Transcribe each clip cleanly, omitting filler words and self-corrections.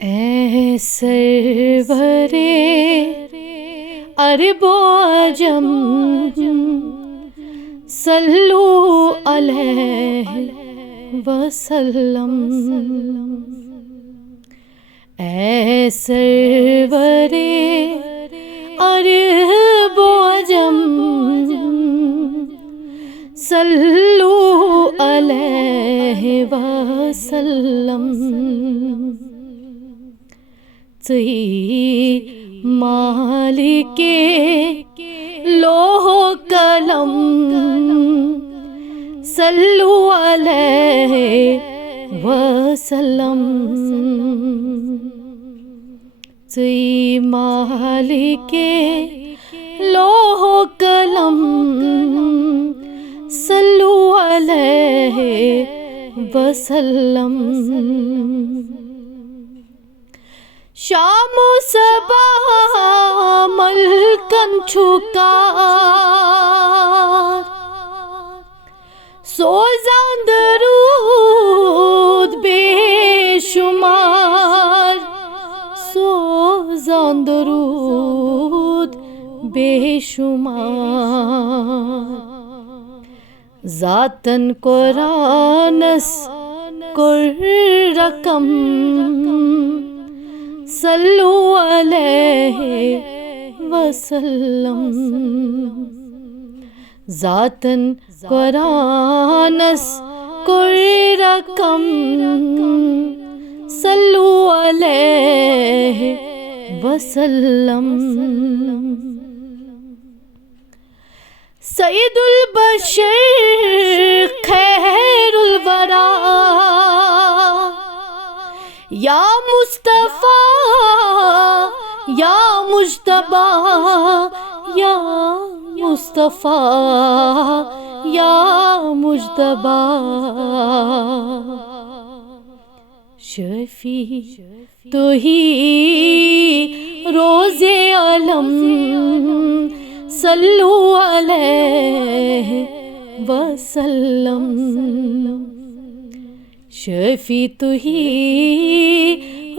اے سرورِ عرب و عجم صلو علیہ وسلم۔ اے سرورِ عرب و عجم صلو علیہ وسلم۔ ژٕے مالِکِ لوح و قلم صلو علیہ وسلم۔ ژٕے مالِکِ لوح و قلم صلو علیہ وسلم۔ شام و صبا ملکن چھکار سوزاں درود بے شمار، سوزاں درود بے شمار۔ ذاتن قرآنس کر رقم صلو علیہ وسلم۔ ذاتن قرآنس کر رقم صلو علیہ وسلم۔ سید البشر خیر الورا یا مصطفیٰ یا مجتبیٰ یا مصطفیٰ یا مجتبیٰ۔ شفیع تو ہی روز علم صلو علیہ وسلم۔ شفیع تو ہی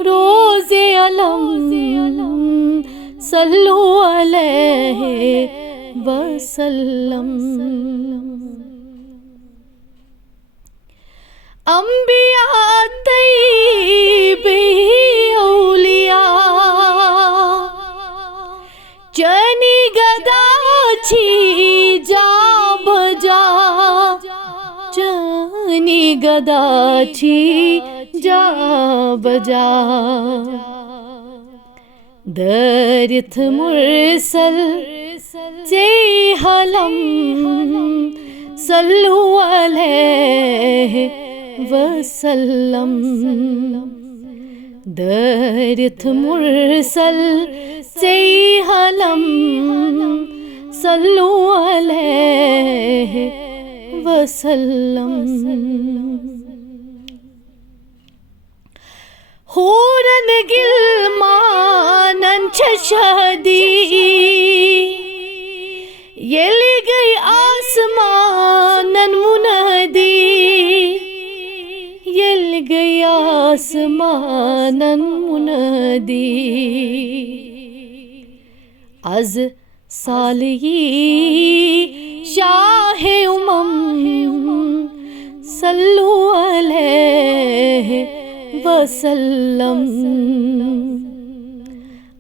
روز علم صلو علیہ وسلم۔ انبیاء طیبے اولیاء چنی گدا چھی جا بجا، چنی گدا چھی جا بجا۔ درت مرسل چی حلم صلو علیہ وسلم۔ درت مرسل چی حلم صلو علیہ وسلم۔ حورن گلمانن چشدی یل گئی آسمانن منادی، یل گئی آسمانن منادی۔ از سالی شاہ صلو علیہ وسلم۔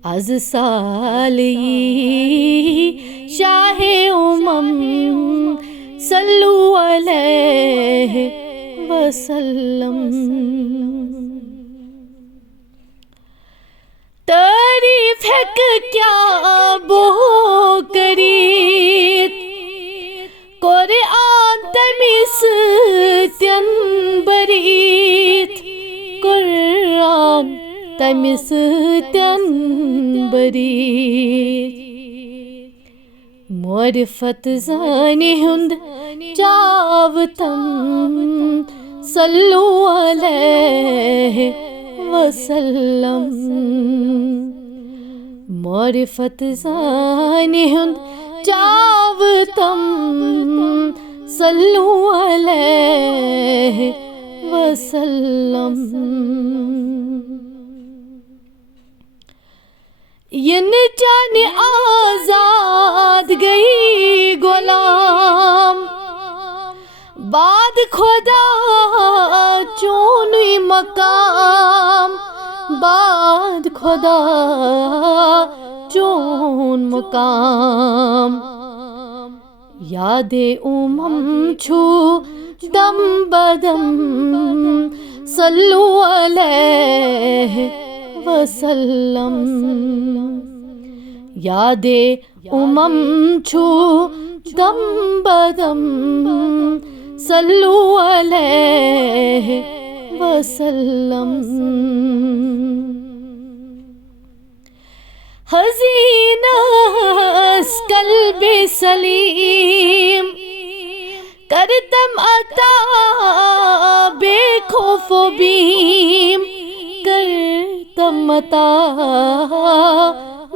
از سالی شاہ صلو علیہ وسلم۔ تعریف ہے کہ کیا بو کریت قرآن تمیس تین بریت، قرآن تمیس تین بریت۔ معرفت زانی ہند چاوتم صلو علیہ وسلم۔ معرفت زانی ہند چاوتم صلو علیہ وسلم۔ یہ نہ جانے آزاد گئی غلام، بعد خدا چونی مقام، بعد خدا چون مقام. یاد چھو دم بدم صلو علیہ وسلم. یاد چھو دم بدم صلو علیہ وسلم. حزین است قلب سلیم، کرتم عطا بے خوف و بیم، کرتم عطا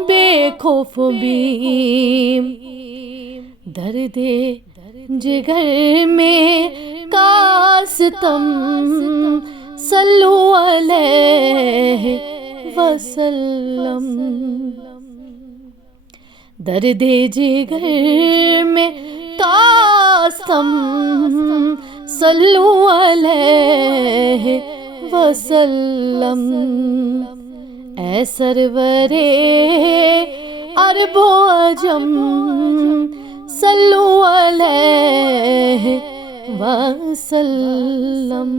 بے خوف و بیم. درد جگر میں کاستم صلو علیہ وسلم. درد جگر میں کاستم صلو علیہ وسلم. اے سرور عرب و عجم صلو علیہ وسلم.